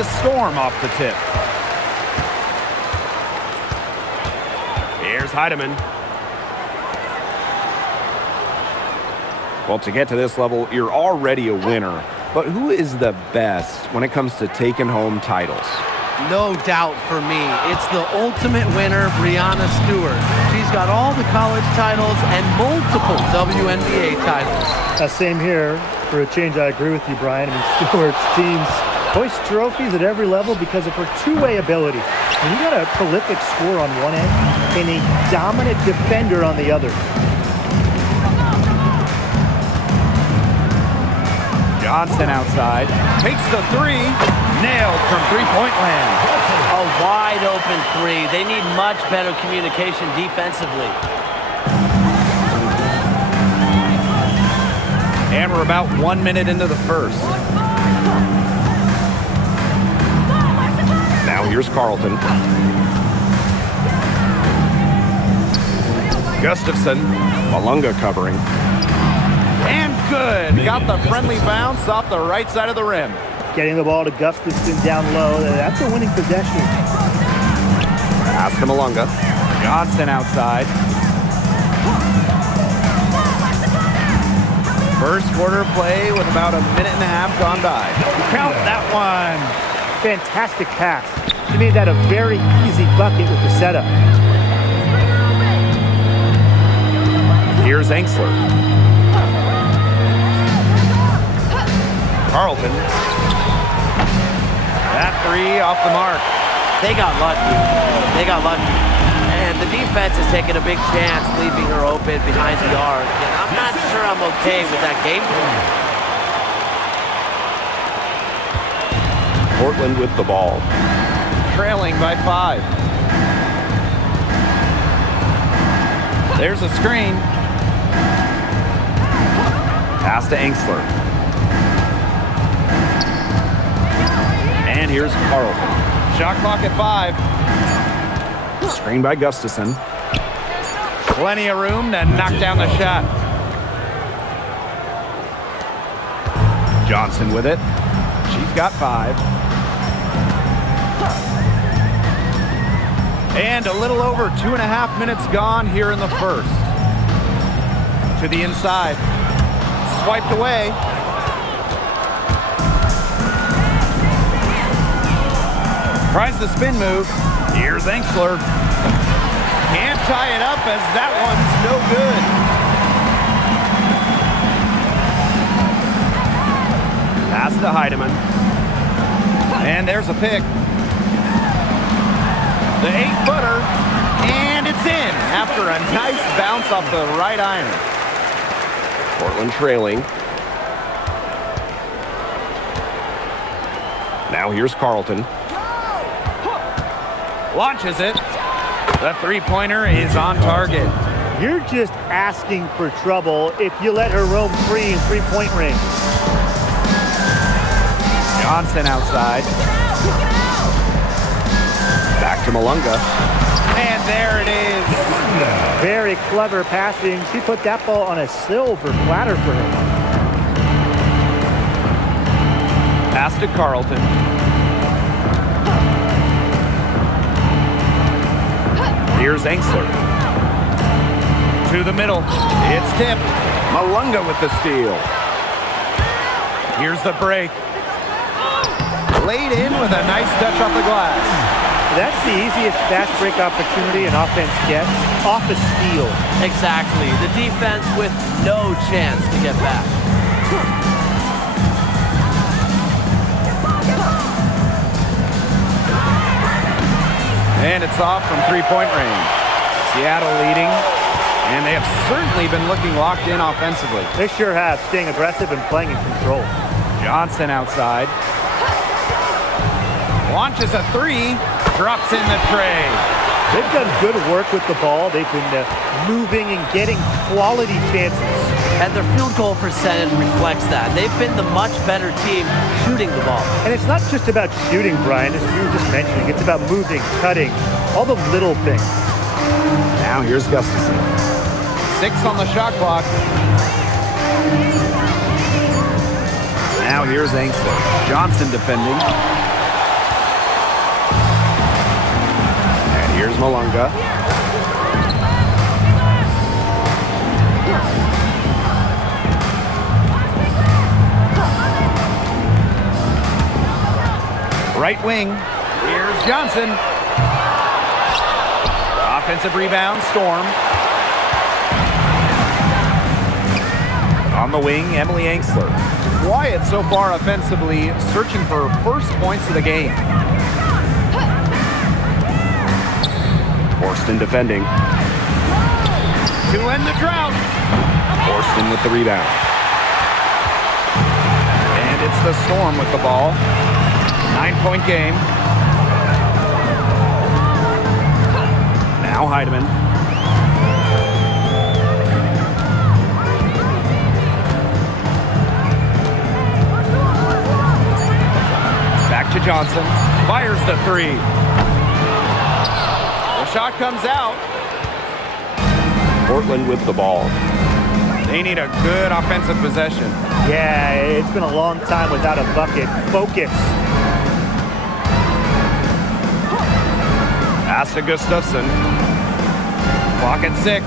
to storm off the tip. Here's Heidemann. Well, to get to this level, you're already a winner. But who is the best when it comes to taking home titles? No doubt for me. It's the ultimate winner, Breanna Stewart. She's got all the college titles and multiple WNBA titles. Same here. For a change, I agree with you, Brian. I mean, Stewart's teams hoist trophies at every level because of her two-way ability. When you got a prolific scorer on one end and a dominant defender on the other. Johnson outside, takes the three, nailed from three-point land. A wide-open three. They need much better communication defensively. And we're about 1 minute into the first. Now here's Carlton. Gustafson, Malunga covering. And good. Got the friendly bounce off the right side of the rim. Getting the ball to Gustafson down low. That's a winning possession. Pass to Malunga. Johnson outside. First quarter play with about a minute and a half gone by. Count that one. Fantastic pass. She made that a very easy bucket with the setup. Here's Engsler. Carlton. That three off the mark. They got lucky. They got lucky. And the defense is taking a big chance, leaving her open behind the arc. And I'm not sure I'm okay with that game plan. Portland with the ball. Trailing by 5. There's a screen. Pass to Engsler. And here's Carlton. Shot clock at 5. Screen by Gustafson. Plenty of room to knock down the shot. Johnson with it. She's got 5. And a little over 2.5 minutes gone here in the first. To the inside. Swiped away. Tries the spin move. Here's Engsler. Can't tie it up as that one's no good. Pass to Heidemann. And there's a pick. The 8-footer. And it's in after a nice bounce off the right iron. Portland trailing. Now here's Carlton. Launches it. The three-pointer is on target. You're just asking for trouble if you let her roam free in three-point range. Johnson outside. Back to Malunga. And there it is. Very clever passing. She put that ball on a silver platter for her. Pass to Carlton. Here's Engsler. To the middle. It's tipped. Malunga with the steal. Here's the break. Laid in with a nice touch off the glass. That's the easiest fast break opportunity an offense gets. Off a steal. Exactly. The defense with no chance to get back. And it's off from three-point range. Seattle leading, and they have certainly been looking locked in offensively. They sure have, staying aggressive and playing in control. Johnson outside. Launches a three, drops in the tray. They've done good work with the ball. They've been moving and getting quality chances. And their field goal percentage reflects that. They've been the much better team shooting the ball. And it's not just about shooting, Brian, as you were just mentioning. It's about moving, cutting, all the little things. Now here's Gustafson. 6 on the shot clock. Now here's Engsler. Johnson defending. Here's Malunga. Right wing. Here's Johnson. Offensive rebound, Storm. On the wing, Emily Angsler. Quiet so far offensively, searching for her first points of the game. Horston defending. To end the drought. Horston with the rebound. And it's the Storm with the ball. 9-point game. Now Heidemann. Back to Johnson. Fires the three. The shot comes out. Portland with the ball. They need a good offensive possession. Yeah, it's been a long time without a bucket. Focus. Pass to Gustafson. Clock at 6.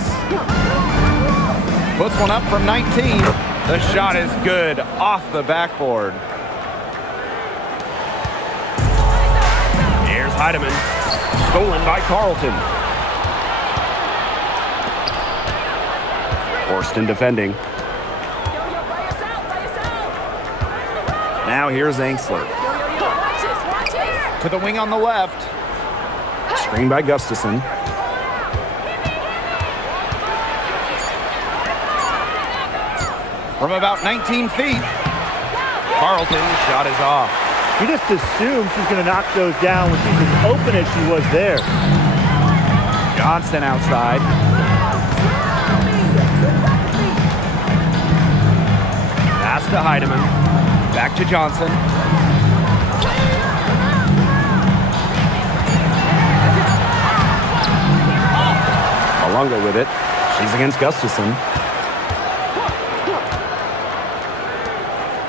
Puts one up from 19. The shot is good off the backboard. Here's Heidemann. Stolen by Carlton. Horston defending. Now here's Angsler. To the wing on the left. Screen by Gustafson. From about 19 feet. Carlton's shot is off. You just assume she's going to knock those down when she's as open as she was there. Johnson outside. Pass to Heidemann. Back to Johnson. Malunga with it. She's against Gustafson.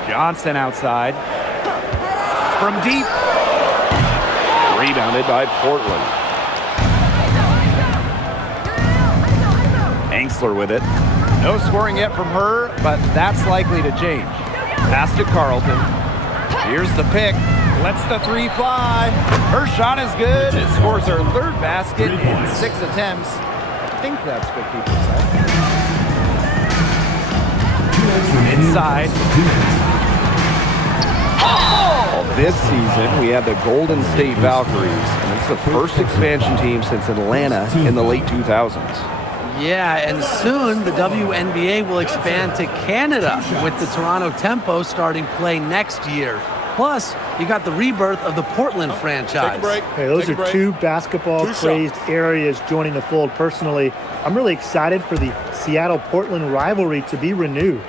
Johnson outside. From deep. Rebounded by Portland. Angsler with it. No scoring yet from her, but that's likely to change. Pass to Carlton. Here's the pick. Lets the three fly. Her shot is good. It scores her third basket in 6 attempts. I think that's 50%. From inside. This season, we have the Golden State Valkyries, and it's the first expansion team since Atlanta in the late 2000s. Yeah, and soon the WNBA will expand to Canada with the Toronto Tempo starting play next year. Plus, you got the rebirth of the Portland franchise. Hey, those are two basketball-crazed areas joining the fold. Personally, I'm really excited for the Seattle-Portland rivalry to be renewed.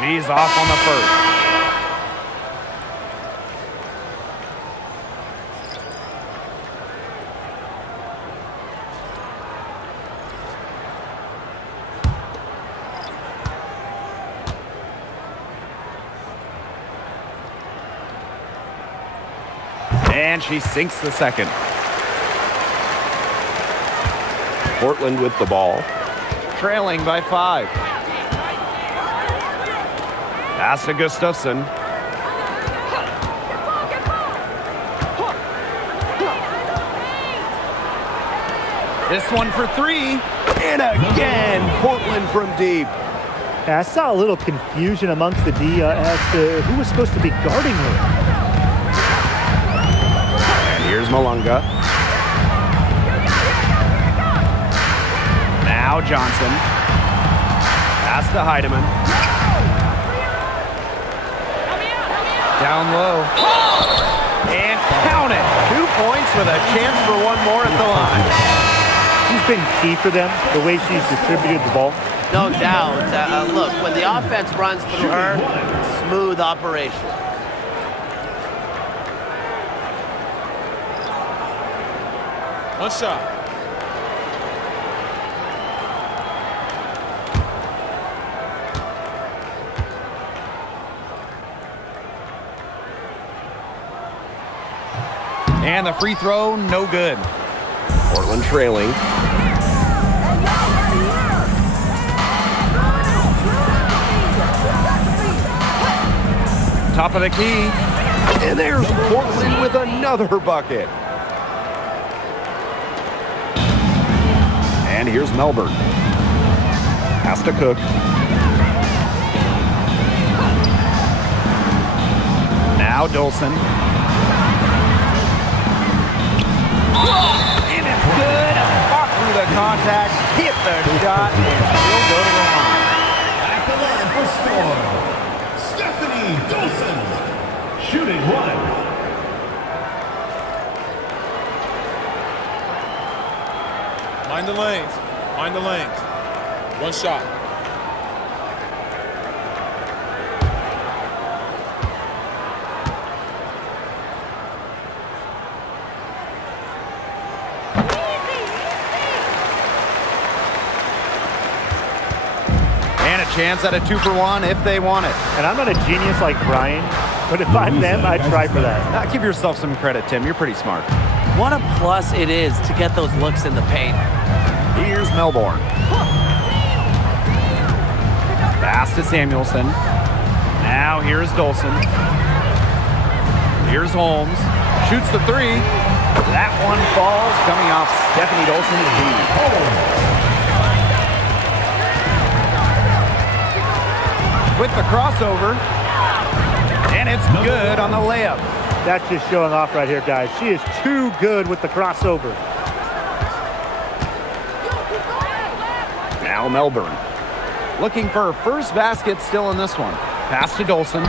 She's off on the first. And she sinks the second. Portland with the ball. Trailing by 5. Pass to Gustafson. This one for 3. And again, Portland from deep. Yeah, I saw a little confusion amongst the D as to who was supposed to be guarding her. And here's Malunga. Now Johnson. Pass to Heidemann. Down low. And count it. 2 points with a chance for one more at the line. She's been key for them, the way she's distributed the ball. No doubt. Look, when the offense runs through her, smooth operation. One shot. And the free throw, no good. Portland trailing. Top of the key. And there's Portland with another bucket. And here's Melbourne. Has to Cook. Now Dolson. And it's good. Fought through the contact, hit the shot, and he'll go to the line. At the line for score, Stephanie Dolson, shooting 1. Mind the lanes. Mind the lanes. 1 shot. And a chance at a 2-for-1 if they want it. And I'm not a genius like Brian, but if I'm them, I'd try for that. Now, give yourself some credit, Tim. You're pretty smart. What a plus it is to get those looks in the paint. Here's Melbourne. Pass to Samuelson. Now here's Dolson. Here's Holmes. Shoots the 3. That one falls, coming off Stephanie Dolson's knee. With the crossover. And it's good on the layup. That's just showing off right here, guys. She is too good with the crossover. Now Melbourne. Looking for her first basket still in this one. Pass to Dolson.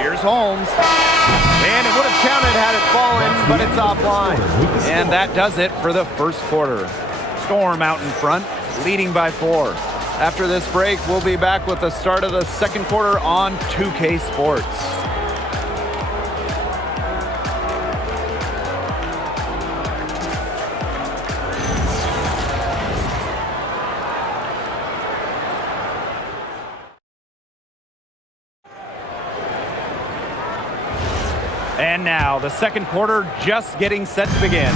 Here's Holmes. And it would have counted had it fallen, but it's offline. And that does it for the first quarter. Storm out in front, leading by 4. After this break, we'll be back with the start of the second quarter on 2K Sports. And now, the second quarter just getting set to begin.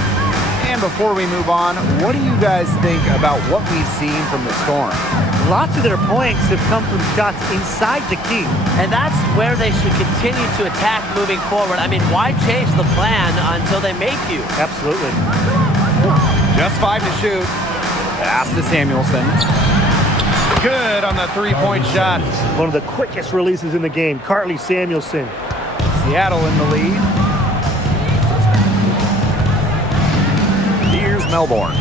And before we move on, what do you guys think about what we've seen from the Storm? Lots of their points have come from shots inside the key. And that's where they should continue to attack moving forward. I mean, why change the plan until they make you? Absolutely. Just 5 to shoot. Pass to Samuelson. Good on the 3-point shot. One of the quickest releases in the game, Carly Samuelson. Seattle in the lead. Here's Melbourne.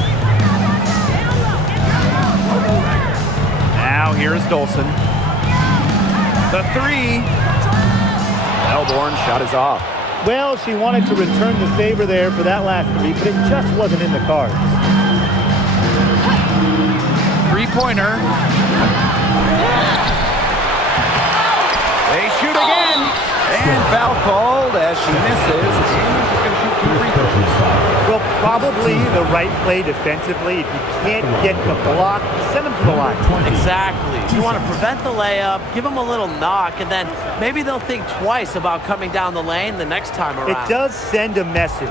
Now here's Dolson. The 3. Melbourne shot is off. Well, she wanted to return the favor there for that last 3, but it just wasn't in the cards. 3-pointer. They shoot again. And foul called as she misses. She's going to shoot 2 free throws. Well, probably the right play defensively. If you can't get the block, send them to the line. Exactly. You want to prevent the layup, give them a little knock, and then maybe they'll think twice about coming down the lane the next time around. It does send a message.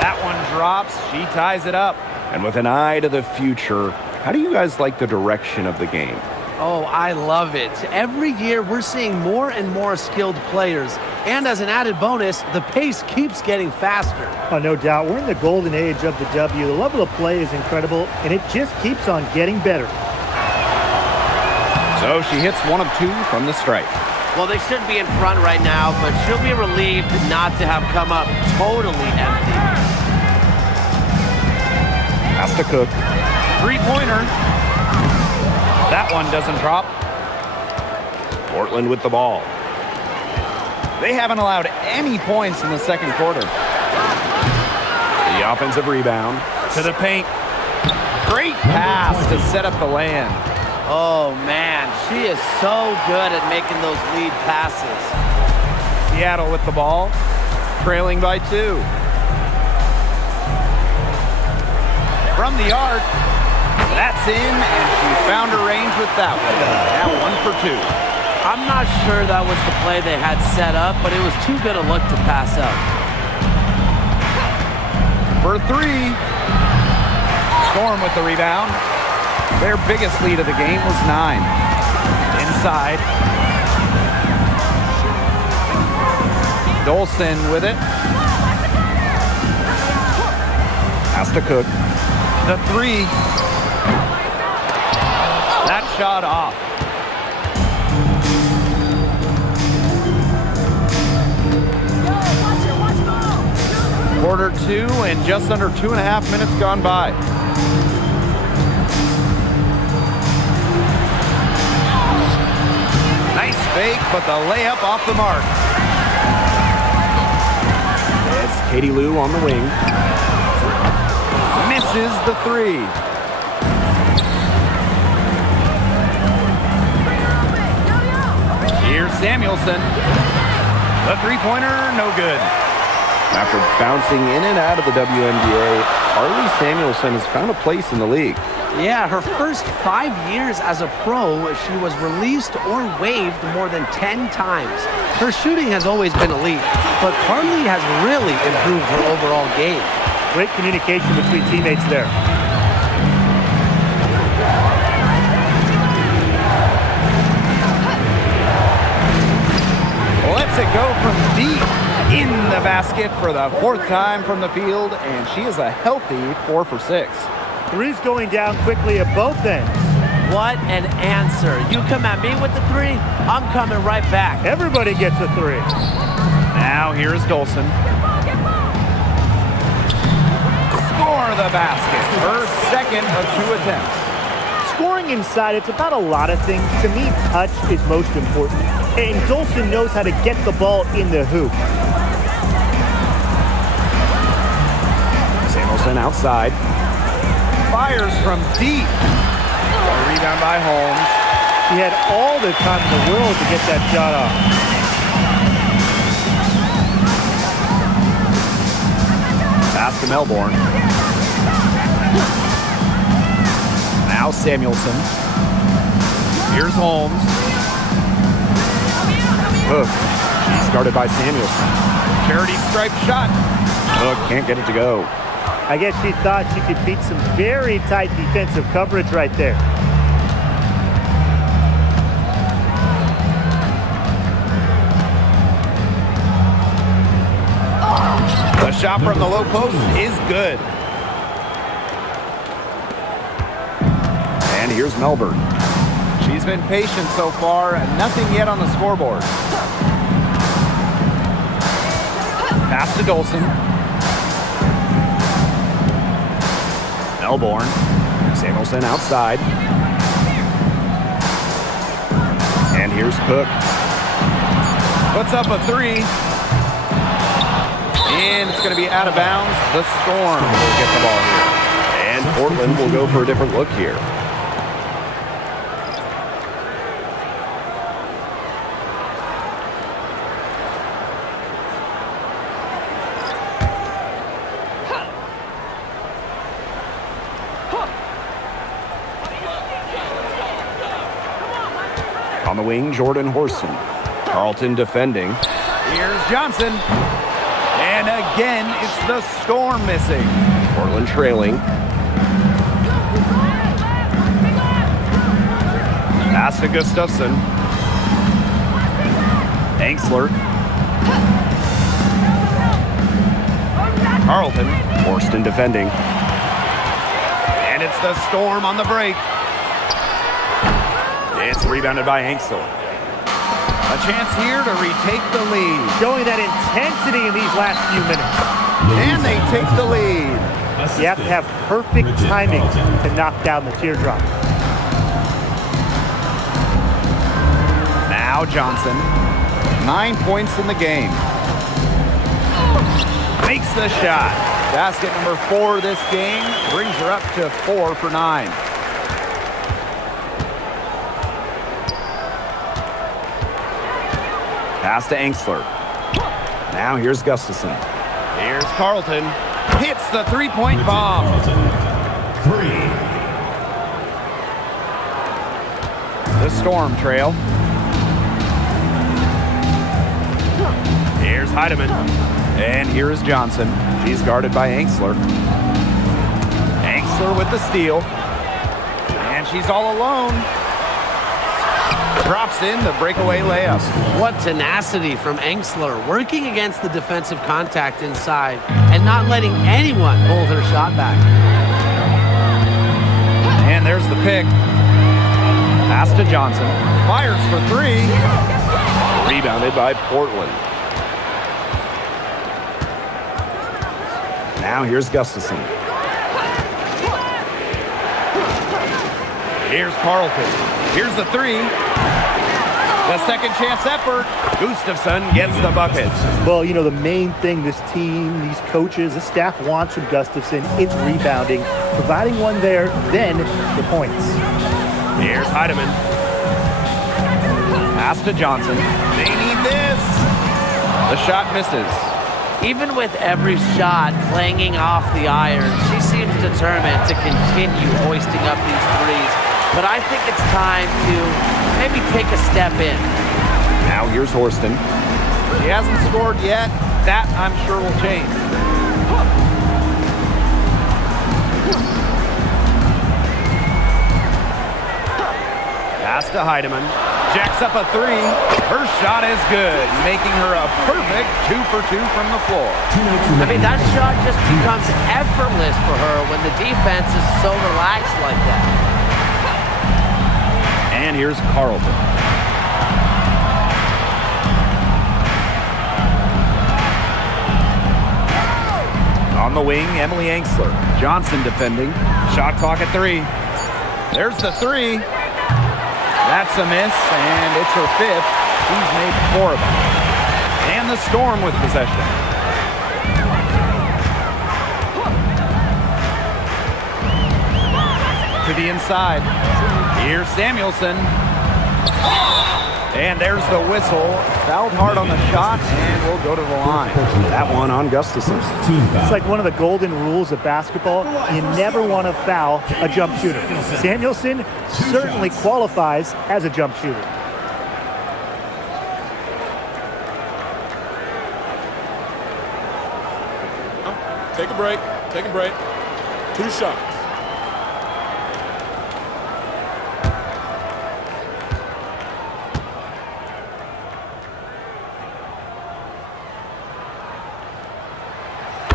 That one drops. She ties it up. And with an eye to the future, how do you guys like the direction of the game? Oh, I love it. Every year we're seeing more and more skilled players. And as an added bonus, the pace keeps getting faster. Oh, no doubt. We're in the golden age of the W. The level of play is incredible, and it just keeps on getting better. So she hits 1 of 2 from the stripe. Well, they should be in front right now, but she'll be relieved not to have come up totally empty. Has to Cook. 3-pointer. That one doesn't drop. Portland with the ball. They haven't allowed any points in the second quarter. The offensive rebound to the paint. Great pass to set up the land. Oh, man, she is so good at making those lead passes. Seattle with the ball, trailing by 2. From the arc, That's in, and she found her range with that one. Now 1 for 2. I'm not sure that was the play they had set up, but it was too good a look to pass up. For 3. Storm with the rebound. Their biggest lead of the game was 9. Inside. Dolson with it. Has to Cook. The 3. That shot off. Quarter 2 and just under 2.5 minutes gone by. Nice fake, but the layup off the mark. It's Katie Lou on the wing. Misses the 3. Here's Samuelson. The three-pointer, no good. After bouncing in and out of the WNBA, Harley Samuelson has found a place in the league. Yeah, her first 5 years as a pro, she was released or waived more than 10 times. Her shooting has always been elite, but Harley has really improved her overall game. Great communication between teammates there. Lets it go from deep in the basket for the 4th time from the field, and she is a healthy 4 for 6. Three's going down quickly at both ends. What an answer. You come at me with the 3, I'm coming right back. Everybody gets a 3. Now here's Dolson. Score the basket. Her 2nd of 2 attempts. Scoring inside, it's about a lot of things. To me, touch is most important. And Dolson knows how to get the ball in the hoop. Samuelson outside. Fires from deep. A rebound by Holmes. He had all the time in the world to get that shot off. Pass to Melbourne. Now Samuelson. Here's Holmes. Hook. She's guarded by Samuelson. Charity stripe shot. Hook can't get it to go. I guess she thought she could beat some very tight defensive coverage right there. The shot from the low post is good. And here's Melbourne. She's been patient so far, and nothing yet on the scoreboard. Pass to Dolson. Melbourne. Samuelson outside. And here's Cook. Puts up a 3. And it's going to be out of bounds. The Storm will get the ball here. And Portland will go for a different look here. On the wing, Jordan Horson. Carlton defending. Here's Johnson. And again, it's the Storm missing. Portland trailing. Pass to Gustafson. Angsler. Carlton. Horston defending. And it's the Storm on the break. It's rebounded by Angsel. A chance here to retake the lead. Showing that intensity in these last few minutes. And they take the lead. You have to have perfect timing to knock down the teardrop. Now Johnson. 9 points in the game. Makes the shot. Basket number 4 this game. Brings her up to 4 for 9. Pass to Angsler. Now here's Gustafson. Here's Carlton. Hits the three-point bomb. 3. The Storm trail. Here's Heidemann. And here is Johnson. She's guarded by Angsler. Angsler with the steal. And she's all alone. Drops in the breakaway layup. What tenacity from Angsler, working against the defensive contact inside and not letting anyone hold her shot back. And there's the pick. Pass to Johnson. Fires for three. Rebounded by Portland. Now here's Gustafson. Here's Carlton. Here's the three. The second chance effort. Gustafson gets the bucket. Well, you know, the main thing this team, these coaches, the staff wants from Gustafson, it's rebounding. Providing one there, then the points. Here's Heidemann. Pass to Johnson. They need this. The shot misses. Even with every shot clanging off the iron, she seems determined to continue hoisting up these threes. But I think it's time to maybe take a step in. Now here's Horston. He hasn't scored yet. That, I'm sure, will change. Pass to Heidemann. Jacks up a three. Her shot is good, making her a perfect 2 for 2 from the floor. I mean, that shot just becomes effortless for her when the defense is so relaxed like that. And here's Carlton. On the wing, Emily Angsler. Johnson defending. Shot clock at three. There's the three. That's a miss, and it's her fifth. She's made 4 of them. And the Storm with possession. To the inside. Here's Samuelson. And there's the whistle. Fouled hard on the shot, and we'll go to the line. That one on Gustafson. It's like one of the golden rules of basketball. You never want to foul a jump shooter. Samuelson certainly qualifies as a jump shooter. Take a break. Take a break. 2 shots.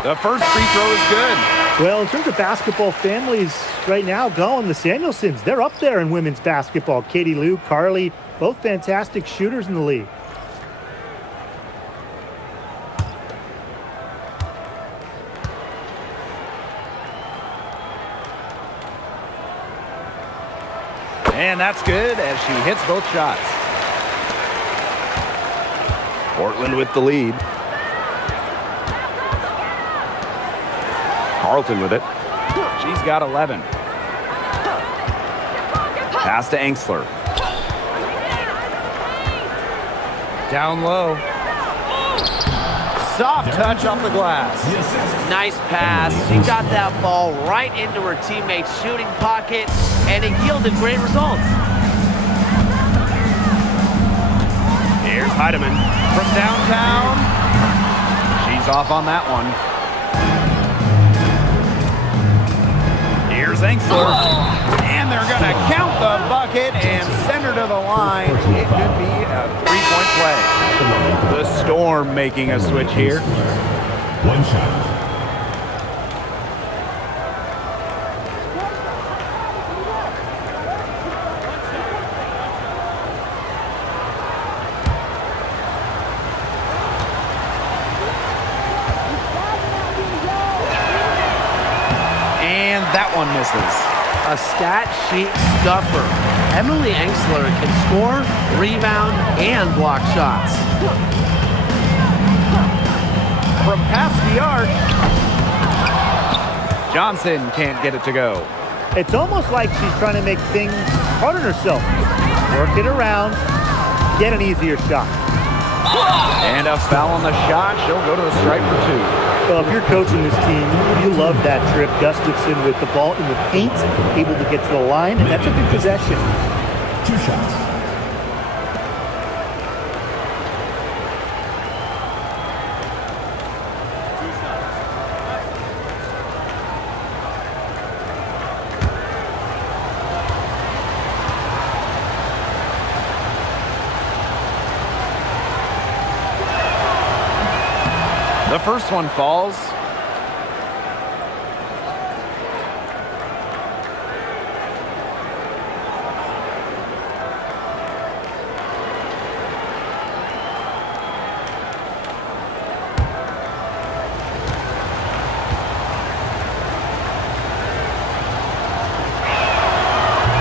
The first free throw is good. Well, in terms of basketball families right now going, the Samuelsons, they're up there in women's basketball. Katie Lou, Carly, both fantastic shooters in the league. And that's good as she hits both shots. Portland with the lead. Carlton with it. She's got 11. Pass to Angsler. Down low. Soft touch off the glass. Nice pass. She got that ball right into her teammate's shooting pocket, and it yielded great results. Here's Heidemann from downtown. She's off on that one. Here's Angsler. And they're going to count the bucket and send her to the line. It could be a 3-point play. The Storm making a switch here. 1 shot. And that one misses. A stat sheet stuffer. Emily Angsler can score, rebound, and block shots. From past the arc, Johnson can't get it to go. It's almost like she's trying to make things hard on herself. Work it around, get an easier shot. And a foul on the shot. She'll go to the stripe for 2. Well, if you're coaching this team, you love that trip. Gustafson with the ball in the paint, able to get to the line, and that's a good possession. 2 shots. The first one falls.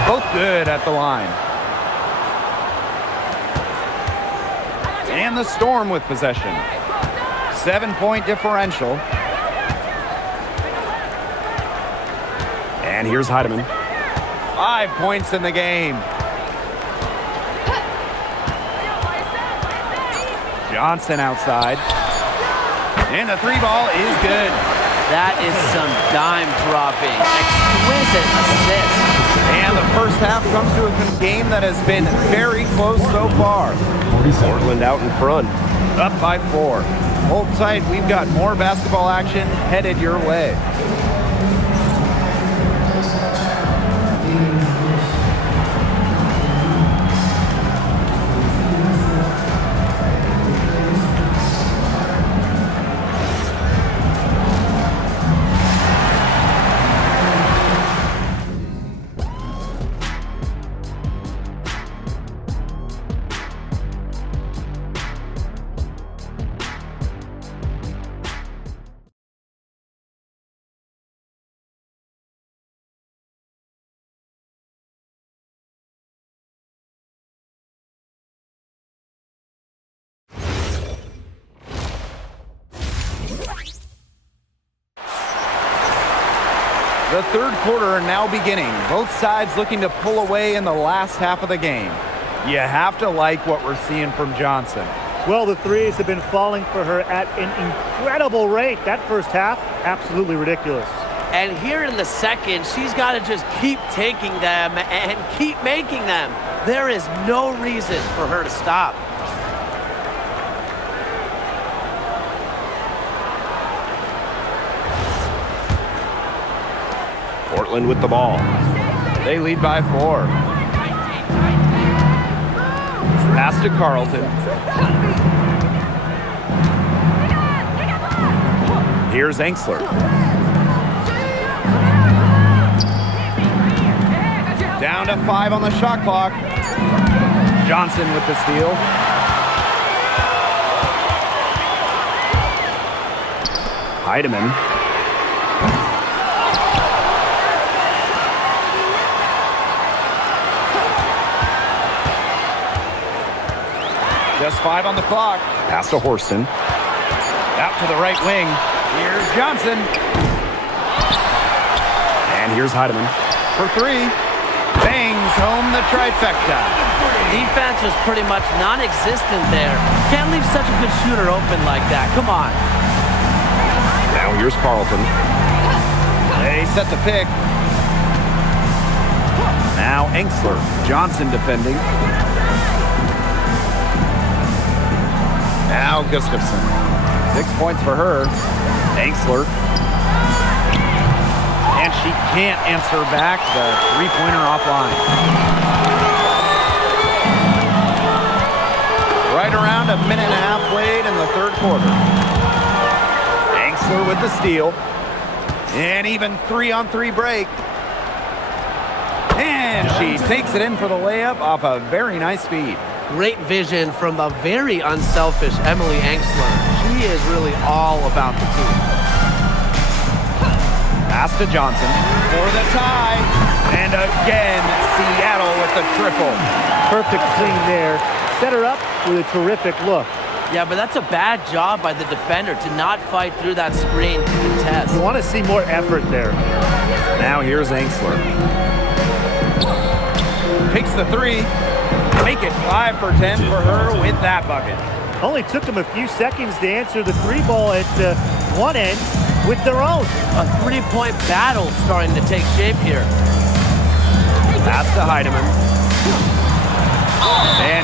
Both good at the line. And the Storm with possession. 7-point differential. And here's Heidemann. 5 points in the game. Johnson outside. And the 3 ball is good. That is some dime dropping. Exquisite assist. And the first half comes to a game that has been very close so far. Portland out in front. Up by 4. Hold tight, we've got more basketball action headed your way. The third quarter now beginning. Both sides looking to pull away in the last half of the game. You have to like what we're seeing from Johnson. Well, the threes have been falling for her at an incredible rate. That first half, absolutely ridiculous. And here in the second, she's got to just keep taking them and keep making them. There is no reason for her to stop. Portland with the ball. They lead by 4. Pass to Carlton. Here's Enxler. Down to 5 on the shot clock. Johnson with the steal. Heidemann. Just 5 on the clock. Pass to Horston. Out to the right wing. Here's Johnson. And here's Heidemann. For 3. Bangs home the trifecta. Defense was pretty much non-existent there. Can't leave such a good shooter open like that. Come on. Now here's Carlton. They set the pick. Now Enxler. Johnson defending. Now Gustafson. 6 points for her. Enxler. And she can't answer back the three-pointer offline. Right around a minute and a half played in the third quarter. Enxler with the steal. And even 3-on-3 break. And she takes it in for the layup off a very nice feed. Great vision from the very unselfish Emily Enxler. She is really all about the team. Pass to Johnson for the tie. And again, Seattle with the triple. Perfect clean there. Set her up with a terrific look. Yeah, but that's a bad job by the defender to not fight through that screen to contest. You want to see more effort there. Now here's Enxler. Takes the 3. Make it 5 for 10 for her with that bucket. Only took them a few seconds to answer the 3 ball at one end with their own. A 3-point battle starting to take shape here. Pass to Heidemann.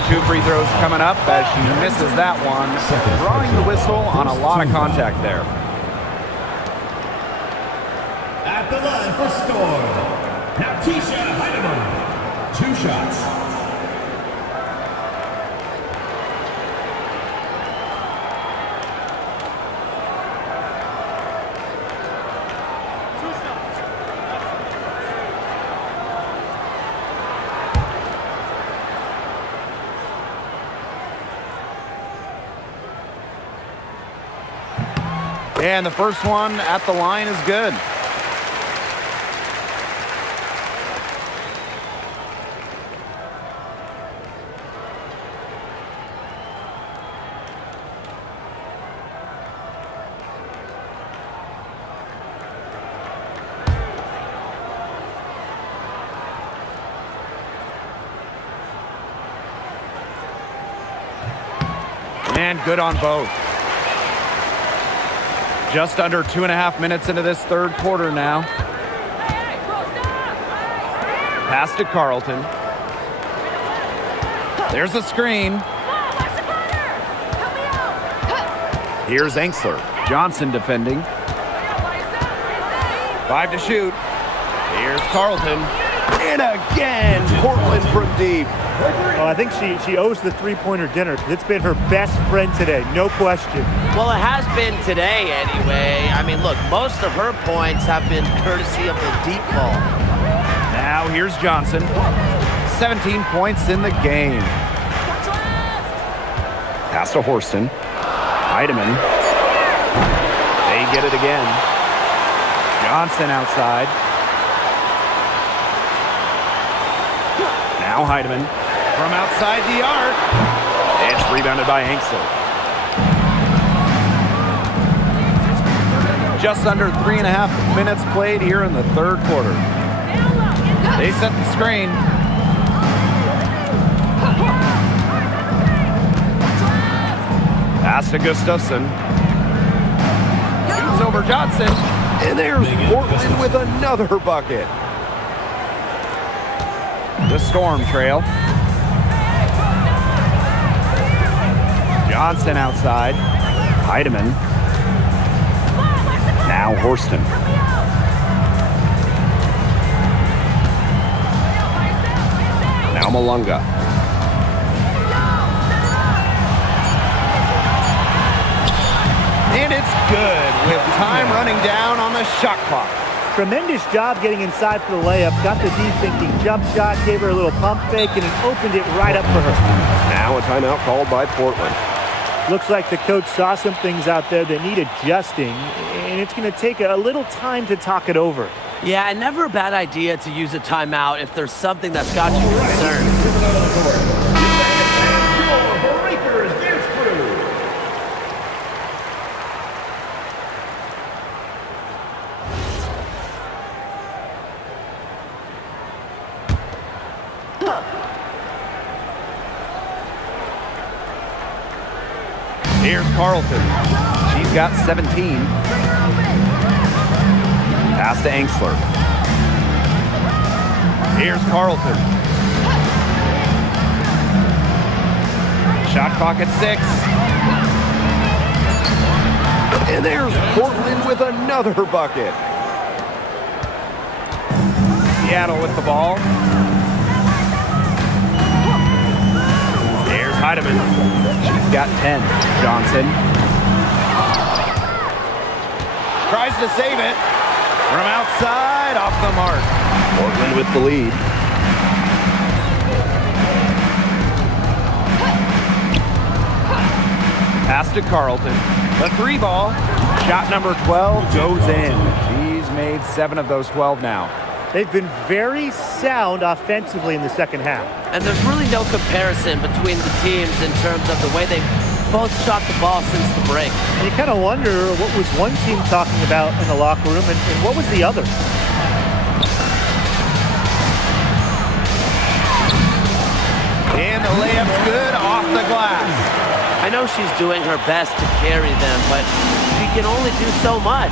2 free throws coming up as she misses that one. Drawing the whistle on a lot of contact there. At the line for score, now Tisha Heidemann. 2 shots. And the first one at the line is good. And good on both. Just under 2.5 minutes into this third quarter now. Pass to Carlton. There's a screen. Here's Enksler. Johnson defending. 5 to shoot. Here's Carlton. And again, Portland from deep. Oh, I think she owes the three-pointer dinner because it's been her best friend today, no question. Well, it has been today anyway. I mean, look, most of her points have been courtesy of the deep ball. Now here's Johnson. 17 points in the game. Pass to Horston. Heidemann. They get it again. Johnson outside. Now Heidemann. From outside the arc. It's rebounded by Enksler. Just under 3.5 minutes played here in the third quarter. They set the screen. Pass to Gustafson. Shoots over Johnson. And there's Portland with another bucket. The Storm trail. Johnson outside. Heidemann. Now Horston. Now Malunga. And it's good with time running down on the shot clock. Tremendous job getting inside for the layup. Got the deep-thinking jump shot, gave her a little pump fake, and it opened it right up for her. Now a timeout called by Portland. Looks like the coach saw some things out there that need adjusting, and it's going to take a little time to talk it over. Yeah, and never a bad idea to use a timeout if there's something that's got you concerned. Here's Carlton. She's got 17. Pass to Enksler. Here's Carlton. Shot clock at 6. And there's Portland with another bucket. Seattle with the ball. Here's Heidemann. She's got 10. Johnson. Tries to save it. From outside, off the mark. Portland with the lead. Pass to Carlton. The 3 ball. Shot number 12 goes in. She's made 7 of those 12 now. They've been very sound offensively in the second half. And there's really no comparison between the teams in terms of the way they've both shot the ball since the break. And you kind of wonder what was one team talking about in the locker room and what was the other. And the layup's good off the glass. I know she's doing her best to carry them, but she can only do so much.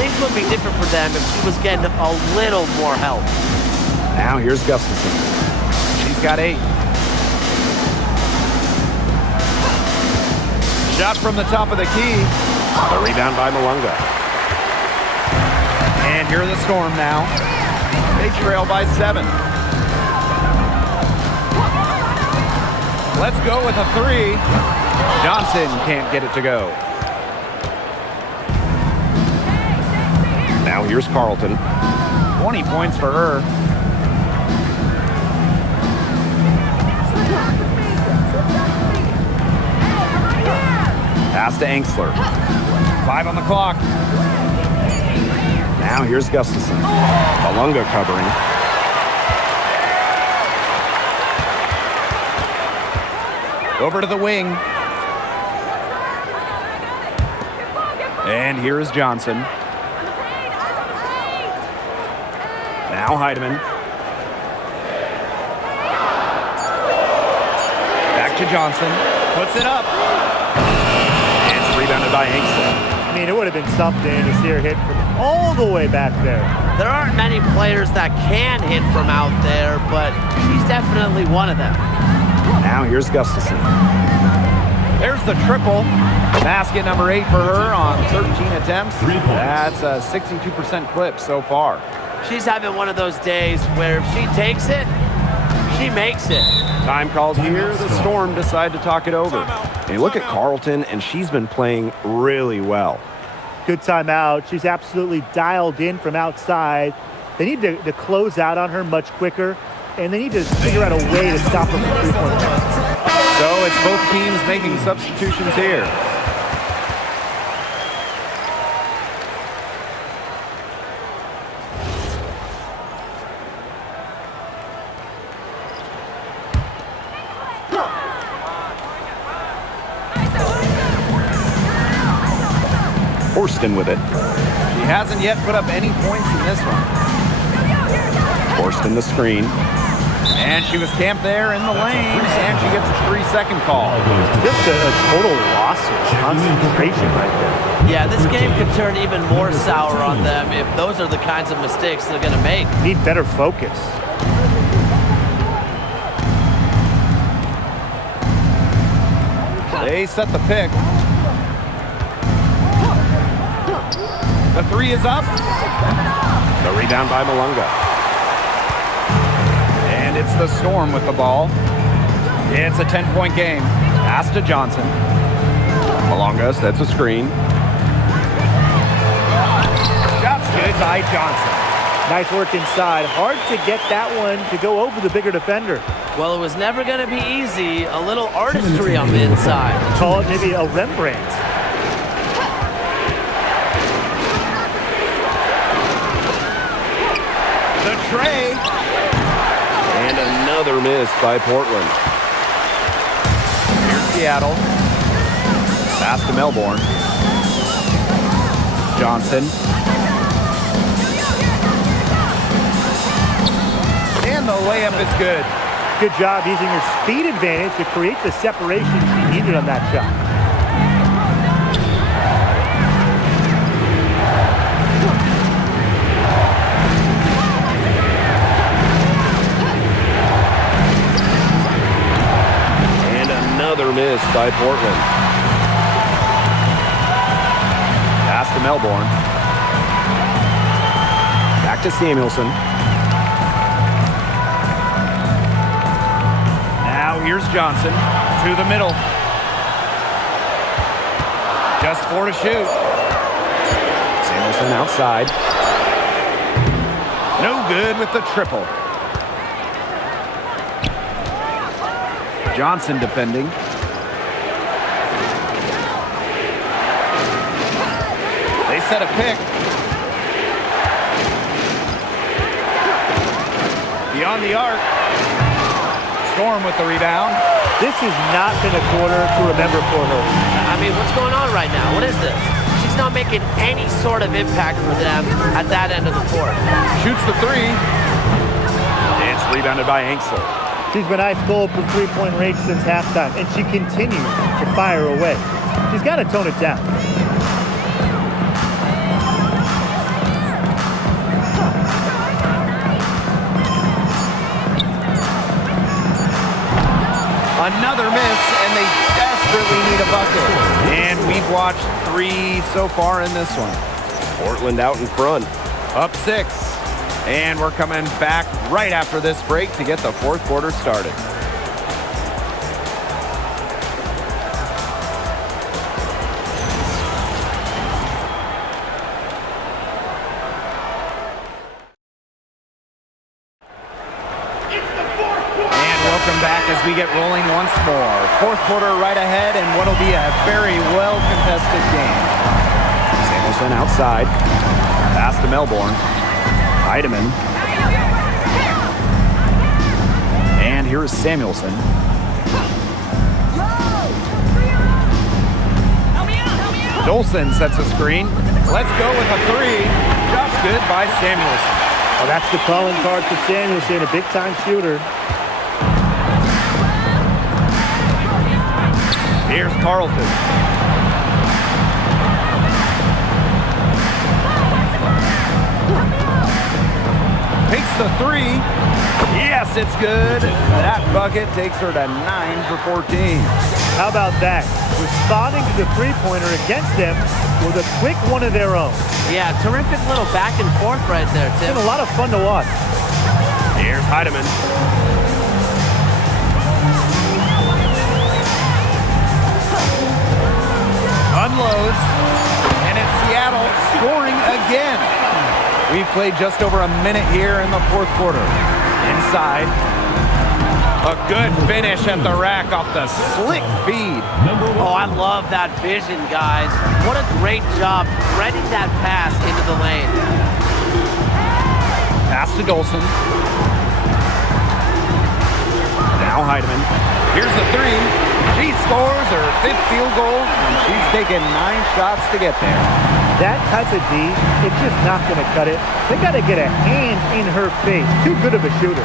Things would be different for them if she was getting a little more help. Now here's Gustafson. She's got 8. Shot from the top of the key. The rebound by Malunga. And here are the Storm now. They trail by 7. Let's go with a 3. Johnson can't get it to go. Now here's Carlton. 20 points for her. Pass to Angsler. 5 on the clock. Now here's Gustafson. Malunga covering. Over to the wing. And here is Johnson. Now Heidemann. Back to Johnson. Puts it up. And it's rebounded by Angsler. I mean, it would have been something to see her hit from all the way back there. There aren't many players that can hit from out there, but she's definitely one of them. Now here's Gustafson. There's the triple. Basket number 8 for her on 13 attempts. 3 points. That's a 62% clip so far. She's having one of those days where if she takes it, she makes it. Time called here. The Storm decide to talk it over. And you look at Carlton, and she's been playing really well. Good timeout. She's absolutely dialed in from outside. They need to close out on her much quicker, and they need to figure out a way to stop her from three-point range. So it's both teams making substitutions here. Horston with it. She hasn't yet put up any points in this one. Horston the screen. And she was camped there in the lane, and she gets a 3-second call. Just a total loss of concentration right there. Yeah, this game could turn even more sour on them if those are the kinds of mistakes they're going to make. Need better focus. They set the pick. The 3 is up. The rebound by Malunga. And it's the Storm with the ball. It's a 10-point game. Pass to Johnson. Malunga sets a screen. Shot's good by Johnson. Nice work inside. Hard to get that one to go over the bigger defender. Well, it was never going to be easy. A little artistry on the inside. Call it maybe a Rembrandt. The tray. And another miss by Portland. Here's Seattle. Pass to Melbourne. Johnson. And the layup is good. Good job using her speed advantage to create the separation she needed on that shot. And another miss by Portland. Pass to Melbourne. Back to Samuelson. Now here's Johnson to the middle. Just 4 to shoot. Samuelson outside. No good with the triple. Johnson defending. They set a pick. Beyond the arc. Storm with the rebound. This has not been a quarter to remember for her. I mean, what's going on right now? What is this? She's not making any sort of impact for them at that end of the court. Shoots the 3. It's rebounded by Angsler. She's been ice cold from three-point range since halftime, and she continues to fire away. She's got to tone it down. Another miss, and they just desperately need a bucket. And we've watched 3 so far in this one. Portland out in front. Up 6. And we're coming back right after this break to get the fourth quarter started. Welcome back as we get rolling once more. Fourth quarter right ahead and what'll be a very well-contested game. Samuelson outside. Pass to Melbourne. Heidemann. And here is Samuelson. Dolson sets a screen. Let's go with a 3. Shot's good by Samuelson. Well, that's the calling card for Samuelson, a big-time shooter. Here's Carlton. Takes the 3. Yes, it's good. That bucket takes her to 9 for 14. How about that? Responding to the three-pointer against them with a quick one of their own. Yeah, terrific little back and forth right there, Tim. It's been a lot of fun to watch. Here's Heidemann. Unloads, and it's Seattle scoring again. We've played just over a minute here in the fourth quarter. Inside, a good finish at the rack off the slick feed. Oh, I love that vision, guys. What a great job threading that pass into the lane. Pass to Dolson. Now Heidemann. Here's the 3. She scores her 5th field goal, and she's taken 9 shots to get there. That type of D, it's just not going to cut it. They got to get a hand in her face. Too good of a shooter.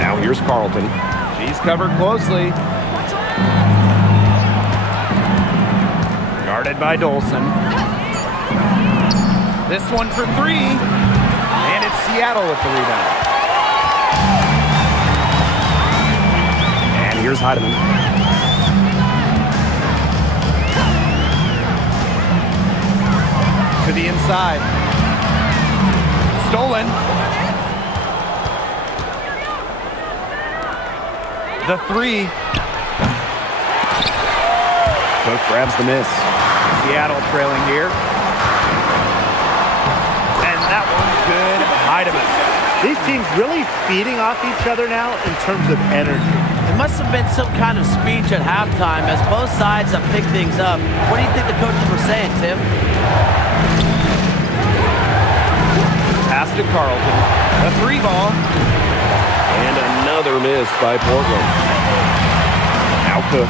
Now here's Carlton. She's covered closely. Guarded by Dolson. This one for 3, and it's Seattle with the rebound. Here's Heidemann. To the inside. Stolen. The 3. Cook grabs the miss. Seattle trailing here. And that one's good. Heidemann. These teams really feeding off each other now in terms of energy. It must have been some kind of speech at halftime as both sides have picked things up. What do you think the coaches were saying, Tim? Pass to Carlton. The 3 ball. And another miss by Portland. Now Cook.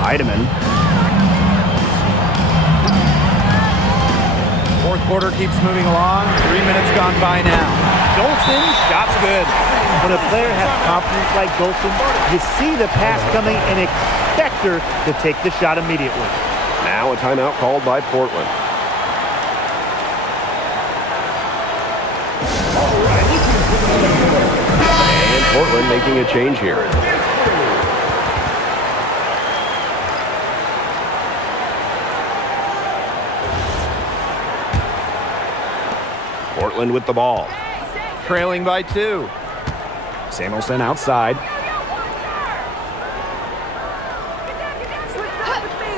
Heidemann. Fourth quarter keeps moving along. 3 minutes gone by now. Dolson, shot's good. When a player has confidence like Dolson, you see the pass coming and expect her to take the shot immediately. Now a timeout called by Portland. And Portland making a change here. Portland with the ball. Trailing by 2. Samuelson outside.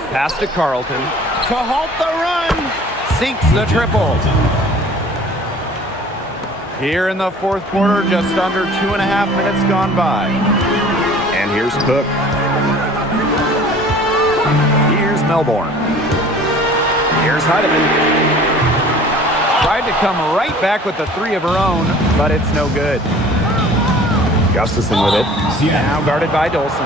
Pass to Carlton. To halt the run. Sinks the triple. Here in the fourth quarter, just under 2.5 minutes gone by. And here's Cook. Here's Melbourne. Here's Heidemann. Tried to come right back with the 3 of her own, but it's no good. Gustafson with it. Now guarded by Dolson.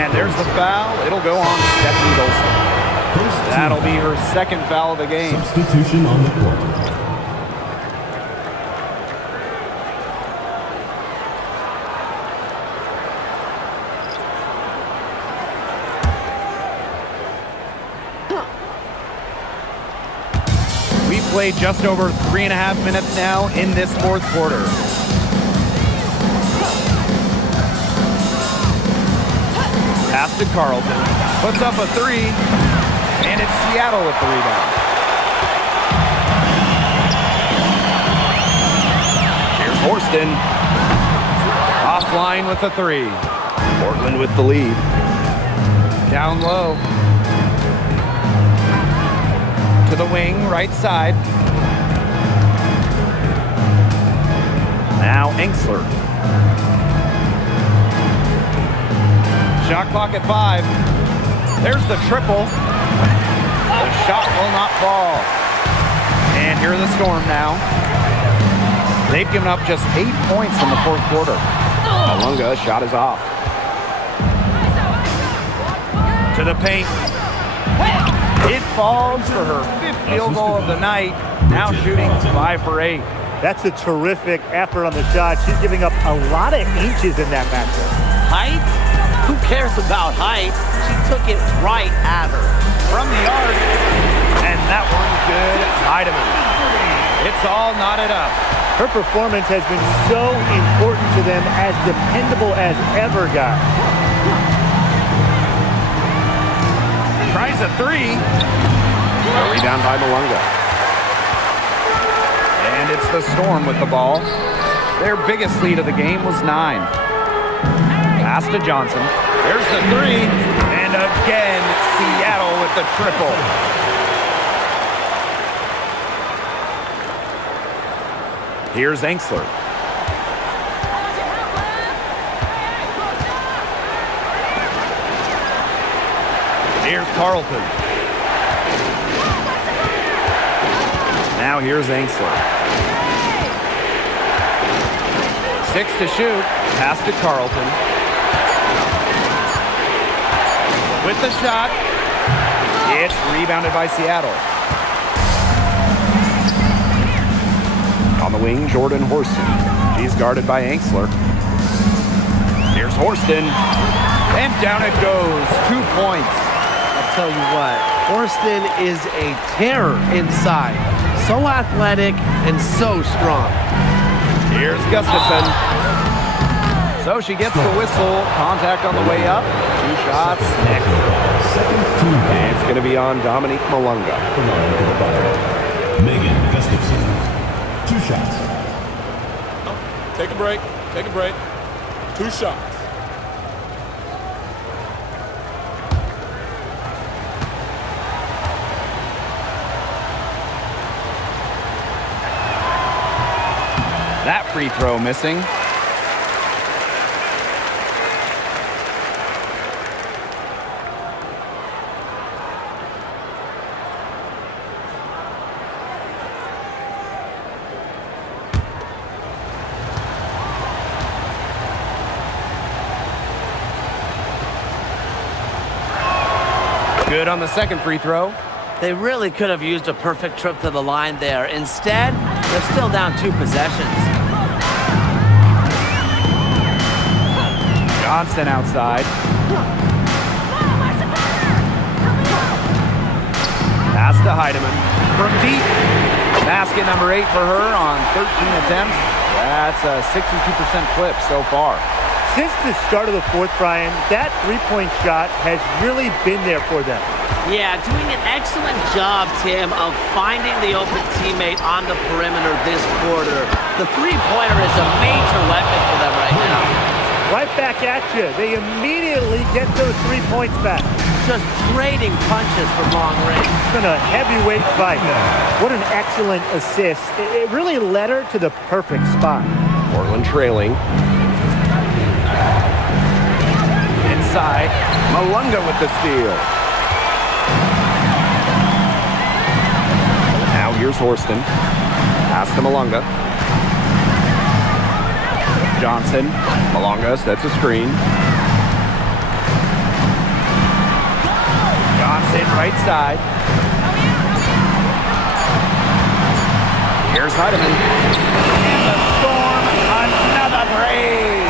And there's the foul. It'll go on Stephanie Dolson. That'll be her 2nd foul of the game. Substitution on the court. We've played just over 3.5 minutes now in this fourth quarter. Pass to Carlton. Puts up a three. And it's Seattle with the rebound. Here's Horston. Offline with a three. Portland with the lead. Down low. To the wing, right side. Now Enxler. Shot clock at 5. There's the triple. The shot will not fall. And here are the Storm now. They've given up just 8 points in the fourth quarter. Malunga shot is off. To the paint. It falls for her 5th field goal of the night. Now shooting 5 for 8. That's a terrific effort on the shot. She's giving up a lot of inches in that matchup. Height? Who cares about height? She took it right at her. From the arc. And that one's good. Heidemann. It's all knotted up. Her performance has been so important to them, as dependable as ever, guys. Tries a three. A rebound by Malunga. And it's the Storm with the ball. Their biggest lead of the game was 9. Pass to Johnson. There's the three. And again, Seattle with the triple. Here's Enxler. Here's Carlton. Now here's Enxler. 6 to shoot. Pass to Carlton. With the shot. It's rebounded by Seattle. On the wing, Jordan Horston. She's guarded by Enxler. Here's Horston. And down it goes. 2 points. I'll tell you what, Horston is a terror inside. So athletic and so strong. Here's Gustafson. So she gets the whistle. Contact on the way up. 2 shots next. And it's going to be on Dominique Malunga. Megan Gustafson. 2 shots. Take a break. Take a break. 2 shots. That free throw missing. Good on the second free throw. They really could have used a perfect trip to the line there. Instead, they're still down 2 possessions. Johnson outside. Pass to Heidemann. From deep. Basket number 8 for her on 13 attempts. That's a 62% clip so far. Since the start of the fourth, Brian, that three-point shot has really been there for them. Yeah, doing an excellent job, Tim, of finding the open teammate on the perimeter this quarter. The three-pointer is a major weapon for them right now. Right back at you. They immediately get those 3 points back. Just trading punches from long range. It's been a heavyweight fight. What an excellent assist. It really led her to the perfect spot. Portland trailing. Inside. Malunga with the steal. Now here's Horston. Pass to Malunga. Johnson. Malunga sets a screen. Johnson right side. Here's Heidemann. And the Storm, another three.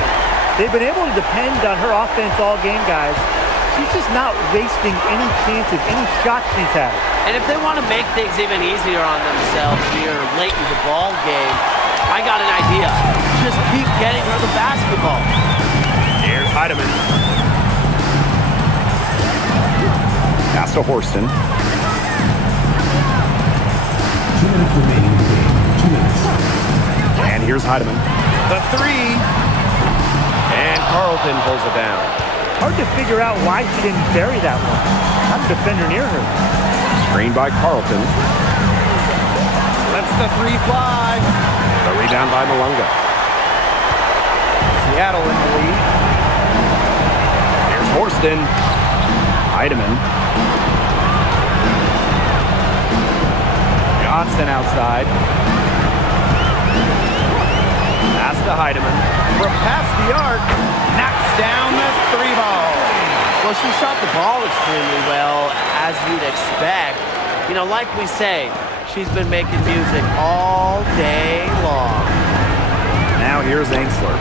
They've been able to depend on her offense all game, guys. She's just not wasting any chances, any shots she's had. And if they want to make things even easier on themselves here late in the ball game, I got an idea. Just keep getting her the basketball. Here's Heidemann. Pass to Horston. 2 minutes remaining in the game. 2 minutes. And here's Heidemann. The three. And Carlton pulls it down. Hard to figure out why she didn't bury that one. Not a defender near her. Screened by Carlton. Lets the three fly. The rebound by Malunga. Seattle in the lead. Here's Horston. Heidemann. Johnson outside. Pass to Heidemann. From past the arc, knocks down the three ball. Well, she shot the ball extremely well, as you'd expect. You know, like we say, she's been making music all day long. Now here's Angsler.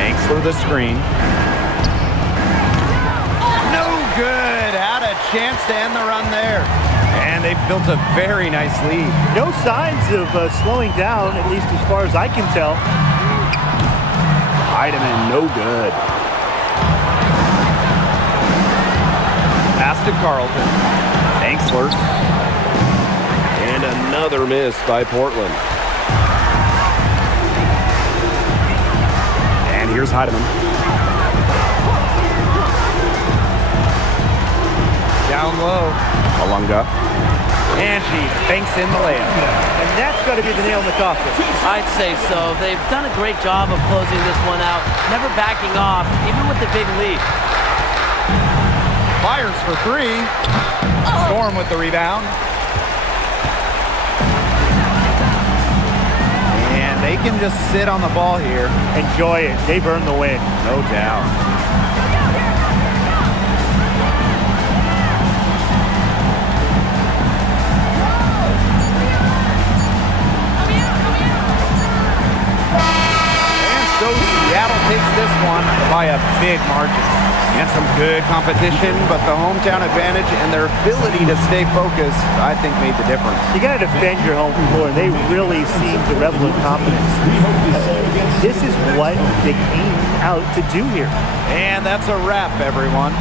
Angsler the screen. No good. Had a chance to end the run there. And they've built a very nice lead. No signs of slowing down, at least as far as I can tell. Heidemann, no good. Pass to Carlton. Angsler. And another miss by Portland. And here's Heidemann. Down low. Malunga. And she banks in the layup. And that's got to be the nail in the coffin. I'd say so. They've done a great job of closing this one out, never backing off, even with the big lead. Fires for three. Storm with the rebound. And they can just sit on the ball here. Enjoy it. They've earned the win. No doubt. So Seattle takes this one by a big margin. And some good competition, but the hometown advantage and their ability to stay focused, I think, made the difference. You got to defend your home floor. They really seem to revel in confidence. This is what they came out to do here. And that's a wrap, everyone.